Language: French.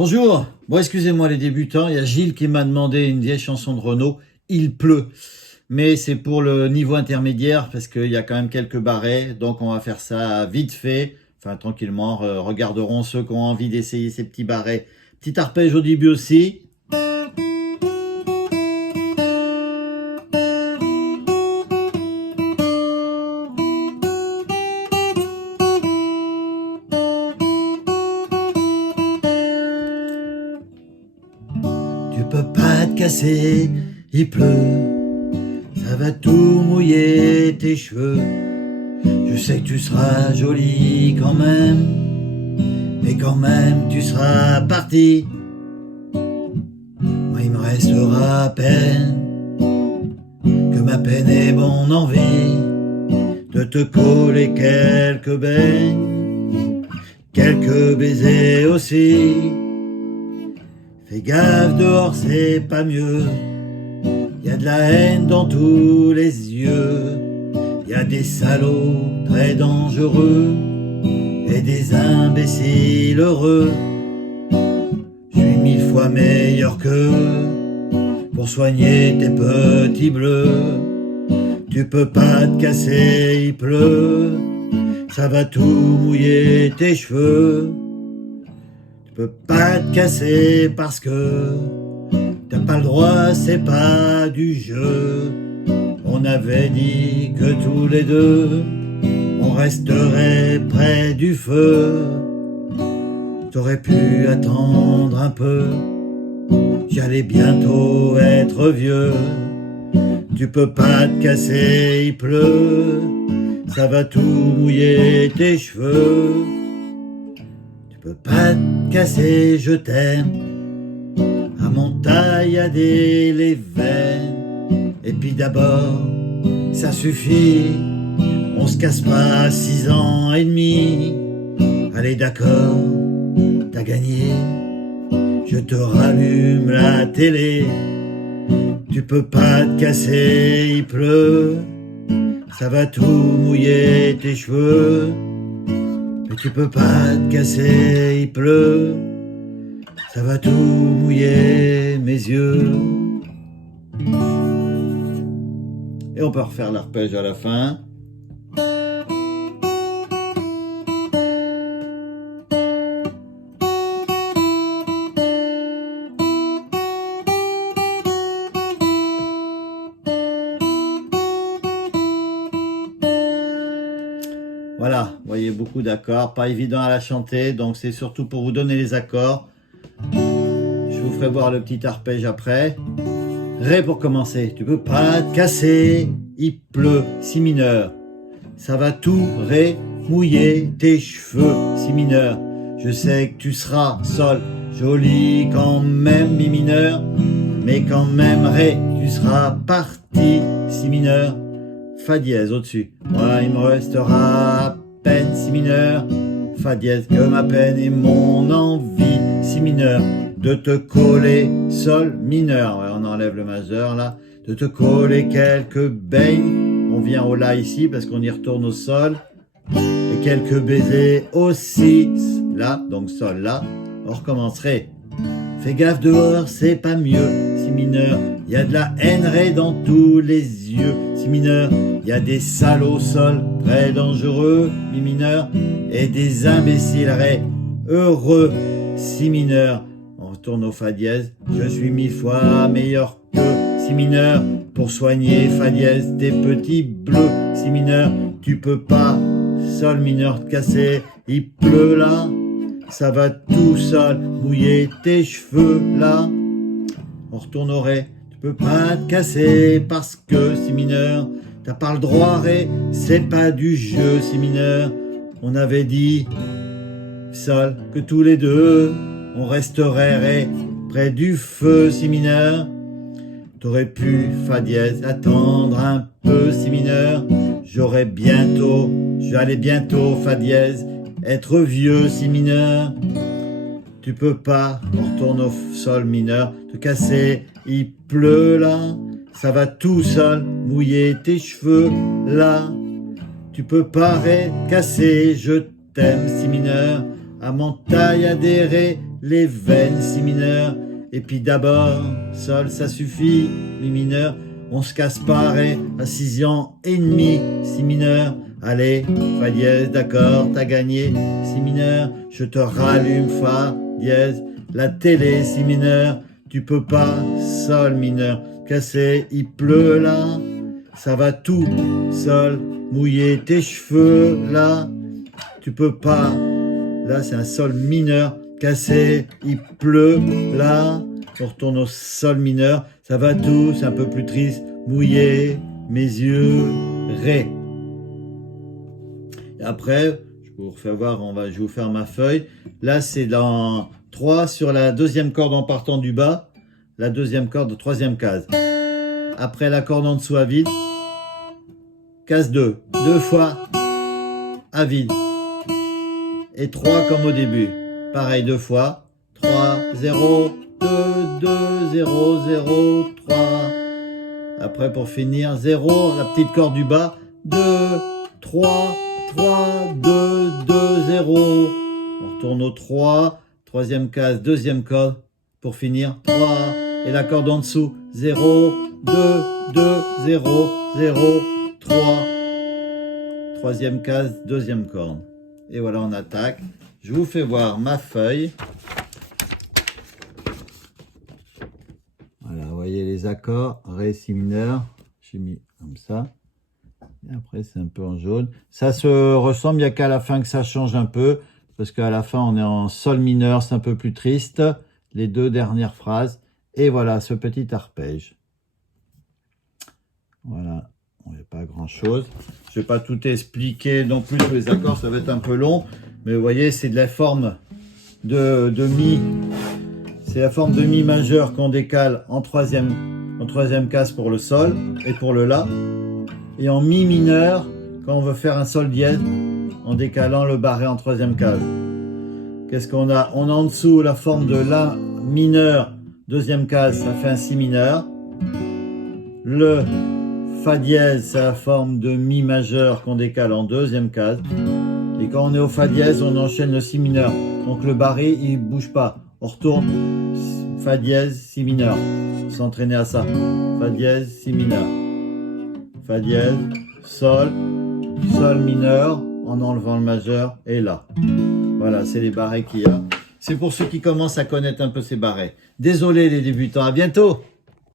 Bonjour, bon excusez-moi les débutants, il y a Gilles qui m'a demandé une vieille chanson de Renaud, Il pleut. Mais c'est pour le niveau intermédiaire parce qu'il y a quand même quelques barrets, donc on va faire ça vite fait, enfin tranquillement, regarderons ceux qui ont envie d'essayer ces petits barrets. Petit arpège au début aussi. Tu peux pas te casser, il pleut, ça va tout mouiller tes cheveux. Je sais que tu seras jolie quand même, mais quand même tu seras parti. Moi il me restera à peine que ma peine et mon envie de te coller quelques beignes, quelques baisers aussi. Fais gaffe, dehors c'est pas mieux, y a de la haine dans tous les yeux, y a des salauds très dangereux et des imbéciles heureux. Je suis 1000 fois meilleur qu'eux pour soigner tes petits bleus. Tu peux pas te casser, il pleut, ça va tout mouiller tes cheveux. Tu peux pas te casser parce que t'as pas le droit, c'est pas du jeu. On avait dit que tous les deux on resterait près du feu. T'aurais pu attendre un peu, j'allais bientôt être vieux. Tu peux pas te casser, il pleut, ça va tout mouiller tes cheveux. Tu peux pas te casser, je t'aime, à mon tailladé les veines. Et puis d'abord, ça suffit, on se casse pas 6 ans et demi. Allez d'accord, t'as gagné, je te rallume la télé. Tu peux pas te casser, il pleut, ça va tout mouiller tes cheveux. Mais tu peux pas te casser, il pleut, ça va tout mouiller mes yeux. Et on peut refaire l'arpège à la fin. Voilà, vous voyez, beaucoup d'accords, pas évident à la chanter, donc c'est surtout pour vous donner les accords. Je vous ferai voir le petit arpège après. Ré pour commencer, tu peux pas te casser, il pleut, si mineur. Ça va tout, ré, mouiller tes cheveux, si mineur. Je sais que tu seras sol, joli quand même, mi mineur. Mais quand même, ré, tu seras parti, si mineur. Fa dièse au-dessus, moi il me restera à peine, si mineur. Fa dièse que ma peine et mon envie, si mineur. De te coller, sol mineur, ouais, on enlève le majeur là, de te coller quelques beignes, on vient au la ici parce qu'on y retourne au sol, et quelques baisers aussi, là, donc sol là, on recommencerait. Fais gaffe dehors, c'est pas mieux, si mineur, y a de la haine ré dans tous les yeux, si mineur, y a des salauds sol très dangereux, mi mineur, et des imbéciles ré heureux, si mineur. On retourne au fa dièse, je suis 1000 fois meilleur que si mineur, pour soigner fa dièse tes petits bleus, si mineur, tu peux pas, sol mineur te casser, il pleut là, ça va tout seul mouiller tes cheveux là. On retourne au ré, tu peux pas te casser parce que si mineur, t'as pas le droit ré, c'est pas du jeu si mineur. On avait dit sol que tous les deux on resterait ré près du feu si mineur. T'aurais pu fa dièse attendre un peu si mineur. J'allais bientôt fa dièse être vieux si mineur. Tu peux pas, on retourne au sol mineur, te casser, il pleut là, ça va tout seul mouiller tes cheveux là. Tu peux pas ré casser, je t'aime si mineur. À mon taille adhéré les veines, si mineur. Et puis d'abord, sol, ça suffit, mi mineur. On se casse pas, ré, à 6 ans et demi, si mineur. Allez, fa dièse, d'accord, t'as gagné, si mineur. Je te rallume, fa dièse. La télé, si mineur. Tu peux pas, sol mineur. Cassé, il pleut là. Ça va tout, sol, mouiller tes cheveux là. Tu peux pas. Là, c'est un sol mineur. Cassé, il pleut là. On retourne au sol mineur. Ça va tout, c'est un peu plus triste. Mouiller mes yeux, ré. Et après, je vous refais voir, je vais vous faire ma feuille. Là, c'est dans 3 sur la deuxième corde en partant du bas. La deuxième corde, troisième case. Après la corde en dessous à vide. Case 2. 2 fois à vide. Et 3 comme au début. Pareil, 2 fois. 3, 0, 2, 2, 0, 0, 3. Après, pour finir, 0, la petite corde du bas. 2, 3, 3, 2, 2, 0. On retourne au 3. Troisième case, deuxième corde. Pour finir, 3. Et la corde en dessous. 0, 2, 2, 0, 0, 3. Troisième case, deuxième corde. Et voilà, on attaque. Je vous fais voir ma feuille. Voilà, vous voyez les accords. Ré, si mineur. J'ai mis comme ça. Et après, c'est un peu en jaune. Ça se ressemble, il n'y a qu'à la fin que ça change un peu. Parce qu'à la fin, on est en sol mineur. C'est un peu plus triste. Les 2 dernières phrases. Et voilà, ce petit arpège. Voilà. Il n'y a pas grand chose. Je ne vais pas tout expliquer non plus sur les accords, ça va être un peu long. Mais vous voyez, c'est de la forme de mi. C'est la forme de mi majeur qu'on décale en troisième case pour le sol et pour le la. Et en mi mineur, quand on veut faire un sol dièse, en décalant le barré en troisième case. Qu'est-ce qu'on a? On a en dessous la forme de la mineur, deuxième case, ça fait un si mineur. Le fa dièse, c'est la forme de mi majeur qu'on décale en deuxième case. Et quand on est au fa dièse, on enchaîne le si mineur. Donc le barré, il bouge pas. On retourne fa dièse, si mineur. S'entraîner à ça. Fa dièse, si mineur. Fa dièse, sol, sol mineur, en enlevant le majeur, et là. Voilà, c'est les barrés qu'il y a. C'est pour ceux qui commencent à connaître un peu ces barrés. Désolé les débutants, à bientôt!